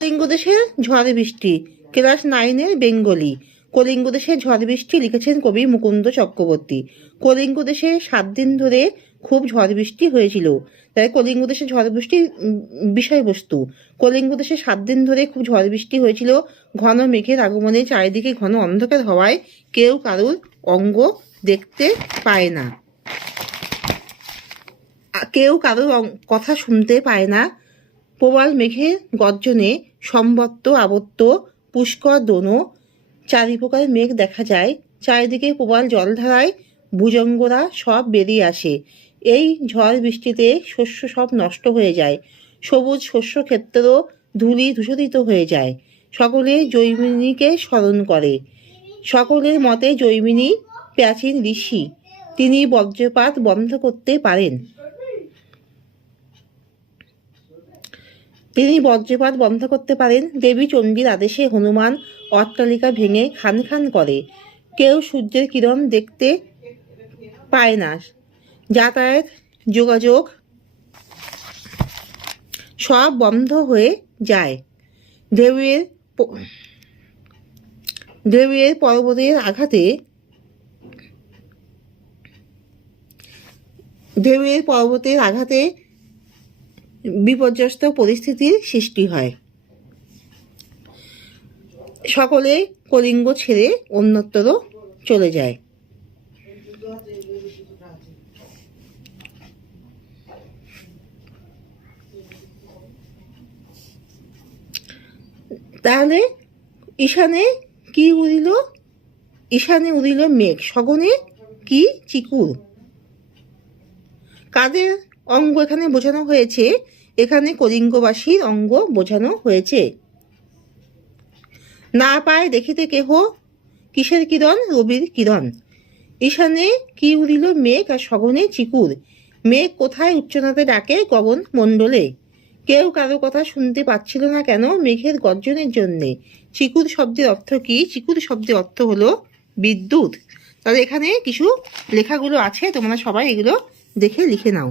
কলিঙ্গ দেশের ঝড় বৃষ্টি, ক্লাস 9-এর বেঙ্গলি। কলিঙ্গ দেশের ঝড় বৃষ্টি লিখেছেন কবি মুকুন্দ চক্রবর্তী। কলিঙ্গ দেশে 7 দিন ধরে খুব ঝড় বৃষ্টি হয়েছিল। তাই কলিঙ্গ দেশের ঝড় বৃষ্টির বিষয়বস্তু, কলিঙ্গ দেশে 7 দিন ধরে খুব ঝড় বৃষ্টি হয়েছিল। ঘন মেঘের আগমনে চারিদিকে ঘন অন্ধকার হওয়ায় কেউ কারুর অঙ্গ দেখতে পায় না, কেউ কারোর কথা শুনতে পায় না। প্রবল মেঘের গর্জনে সম্বত্ত আবত্ত পুষ্কর দোনো চারিপ্রকার মেঘ দেখা যায়। চারিদিকে প্রবল জলধারায় ভুজঙ্গরা সব বেরিয়ে আসে। এই ঝড় বৃষ্টিতে শস্য সব নষ্ট হয়ে যায়, সবুজ শস্য ক্ষেত্র ধূলি ধূসরিত হয়ে যায়। সকলে জৈমিনীকে স্মরণ করে। সকলের মতে জৈমিনী প্রাচীন ঋষি, তিনি বজ্রপাত বন্ধ করতে পারেন। দেবী চণ্ডীর আদেশে হনুমান অট্টালিকা ভেঙে খান খান করে। কেউ সূর্যের কিরণ দেখতে পায় না, যাতায়াত যোগাযোগ সব বন্ধ হয়ে যায়। ঢেউয়ের পর্বতের আঘাতে বিপর্যস্ত পরিস্থিতির সৃষ্টি হয়। সকলে কলিঙ্গ ছেড়ে অন্যত্র চলে যায়। তাহলে ঈশানে উদিল মেঘ, সগনে কি চিকুর। কাদের অঙ্গ এখানে বোঝানো হয়েছে? এখানে কলিঙ্গবাসীর অঙ্গ বোঝানো হয়েছে। না পায় দেখিতে কেহ, কিসের কিরণ? রবির কিরণ। ঈশানে কি উদিল মেঘ আর সগনে চিকুর। মেঘ কোথায় উচ্চনাতে ডাকে গগন মণ্ডলে। কেউ কারো কথা শুনতে পাচ্ছিল না কেন? মেঘের গর্জনের জন্যে। চিকুর শব্দের অর্থ কি? চিকুর শব্দের অর্থ হলো বিদ্যুৎ। তাহলে এখানে কিছু লেখাগুলো আছে, তোমরা সবাই এগুলো দেখে লিখে নাও।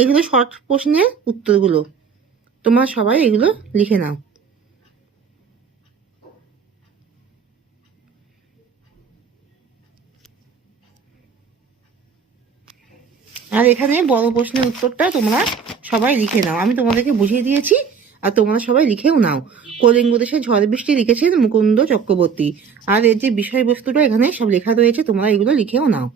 এগুলো শর্ট প্রশ্নের উত্তরগুলো, তোমরা সবাই এগুলো লিখে নাও। আর এখানে বড় প্রশ্নের উত্তরটা তোমরা সবাই লিখে নাও। আমি তোমাদেরকে বুঝিয়ে দিয়েছি, আর তোমরা সবাই লিখেও নাও। কলিঙ্গ দেশের ঝড় বৃষ্টি লিখেছেন মুকুন্দ চক্রবর্তী। আর এর যে বিষয়বস্তুটা এখানে সব লেখা রয়েছে, তোমরা এগুলো লিখেও নাও।